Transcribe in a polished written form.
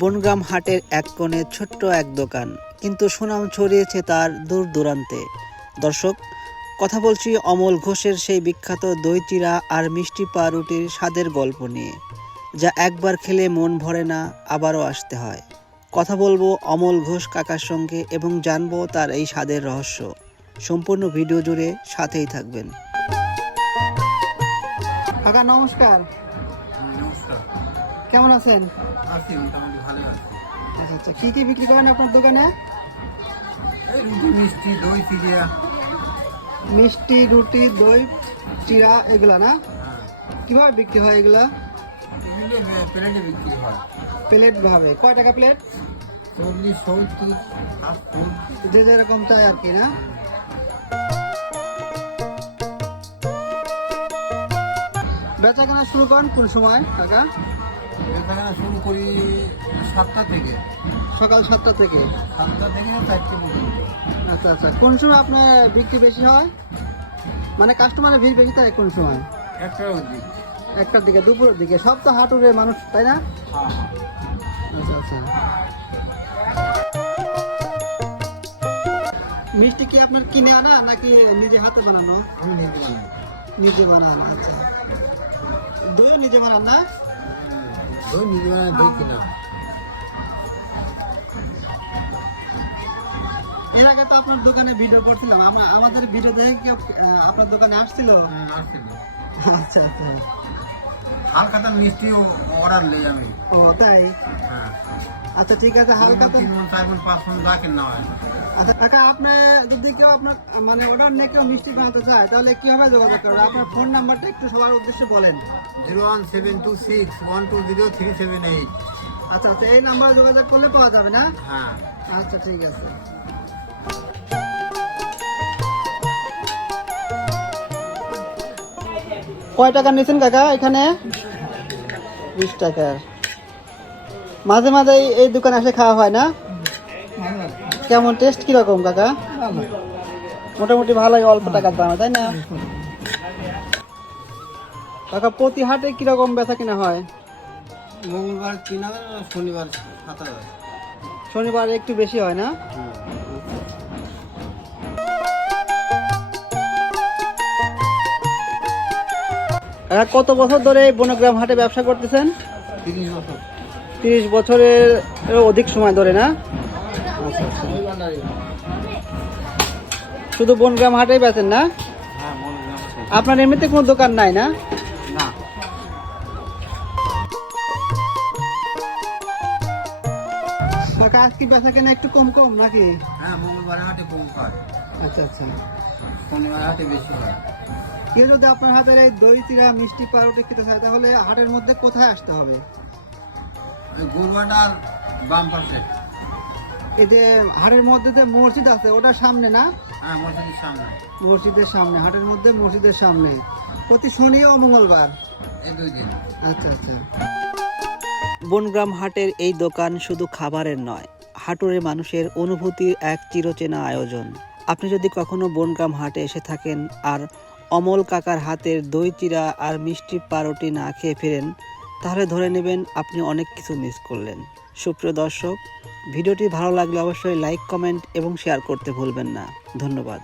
বনগ্রাম হাটের এক কোণে ছোট্ট এক দোকান, কিন্তু সুনাম ছড়িয়েছে তার দূর দূরান্তে। দর্শক, কথা বলছি অমল ঘোষের সেই বিখ্যাত দই চিড়া আর মিষ্টি পাউরুটির স্বাদের গল্প নিয়ে, যা একবার খেলে মন ভরে না, আবারও আসতে হয়। কথা বলবো অমল ঘোষ কাকার সঙ্গে এবং জানবো তার এই স্বাদের রহস্য। সম্পূর্ণ ভিডিও জুড়ে সাথেই থাকবেন। কাকা নমস্কার। নমস্কার। কেমন আছেন? আছি, মোটামুটি ভালো আছি। আচ্ছা আচ্ছা, কি কি বিক্রি করেন আপনার দোকানে? এই রুটি, মিষ্টি, দই, চিড়িয়া। মিষ্টি, রুটি, দই, চিড়া এগুলা না? হ্যাঁ, কিভাবে বিক্রি হয় এগুলা? এগুলো প্লেটে বিক্রি হয়। প্লেট ভাবে কয় টাকা প্লেট? 40, 70, হাফ ফুল। যে যেরকম চাই আর কি না? বেচা কেনা শুরু করেন কোন সময় কাকা? এখানে শুরু করি 7টা থেকে। সকাল 7টা থেকে? 7টা থেকে 4টে পর্যন্ত। আচ্ছা আচ্ছা, কোন সময় আপনার বিক্রি বেশি হয়, মানে কাস্টমারের ভিড় বেশি থাকে কোন সময়? 1টার অবধি। 1টার দিকে, দুপুরের দিকে? সব তো হাটুরে মানুষ, তাই না? হ্যাঁ হ্যাঁ। আচ্ছা আচ্ছা। মিষ্টি কি আপনার কিনে আনা নাকি নিজে হাতে বানানো? আমি নিজে বানাই। নিজে বানানো, আচ্ছা। দইও নিজে বানান না? দই নিজে বানাই, দই কিনা। এর আগে তো আপনার দোকানে ভিডিও করছিলাম, আমাদের ভিডিও দেখে কেউ আপনার দোকানে আসছিল? আসছে না। আচ্ছা আচ্ছা। হালকাতা মিষ্টি অর্ডার নেই আমি। ও তাই? হ্যাঁ। আচ্ছা ঠিক আছে, হালকা তো। 3 মণ, 4 মণ, 5 মণ যা কেনা হয়। আচ্ছা কাকা, আপনি যদি কেউ আপনার মানে অর্ডার নিয়ে কেউ মিষ্টি বানাতে চায় তাহলে কিভাবে যোগাযোগ করবে? আপনার ফোন নাম্বারটা একটু সবার উদ্দেশ্যে বলেন। 01726120378। আচ্ছা আচ্ছা, এই নাম্বারে যোগাযোগ করলে পাওয়া যাবে না? হ্যাঁ। আচ্ছা ঠিক আছে। কয় টাকা নিয়েছেন কাকা এখানে? 20 টাকার। মাঝে মাঝে এই দোকানে এসে খাওয়া হয় না? কেমন টেস্ট কিরকম কাকা? মোটামুটি ভালোই, অল্প টাকার দামে, তাই না কাকা? প্রতি হাটে কিরকম বেচা কিনা হয়? মঙ্গলবার 3000, শনিবার 7000। শনিবার একটু বেশি হয় না? কাকা কত বছর ধরে এই বনগ্রাম হাটে ব্যবসা করতেছেন? 30 বছর। 30 বছরের অধিক সময় ধরে না? আচ্ছা আচ্ছা। শুধু বনগ্রাম হাটেই বেচেন না? হ্যাঁ, মঙ্গলবার। আপনার এমনিতে কোনো দোকান নাই না? না। কাকা আজকে বেচা কেনা একটু কম কম নাকি? হ্যাঁ, মঙ্গলবার হাটে কম হয়, আচ্ছা আচ্ছা। শনিবার হাটে বেশি হয়। কেউ যদি আপনার হাতের এই দই চিড়া মিষ্টি পাউরুটি খেতে চায় তাহলে হাটের মধ্যে কোথায় আসতে হবে? ওই গরুয়াটার বাম পাশে। এই যে হাটের মধ্যে যে মসজিদ আছে ওটার সামনে না? হ্যাঁ, মসজিদের সামনে। মসজিদের সামনে, হাটের মধ্যে মসজিদের সামনে, প্রতি শনি ও মঙ্গলবার? এই 2 দিন। আচ্ছা আচ্ছা। বনগ্রাম হাটের এই দোকান শুধু খাবারের নয়, হাটুরে মানুষের অনুভূতির এক চিরচেনা আয়োজন। আপনি যদি কখনো বনগ্রাম হাটে এসে থাকেন আর অমল কাকার হাতের দই চিড়া আর মিষ্টি পাউরুটি না খেয়ে ফেরেন, তাহলে ধরে নেবেন আপনি অনেক কিছু মিস করলেন। সুপ্রিয় দর্শক, ভিডিওটি ভালো লাগলে অবশ্যই লাইক, কমেন্ট এবং শেয়ার করতে ভুলবেন না। ধন্যবাদ।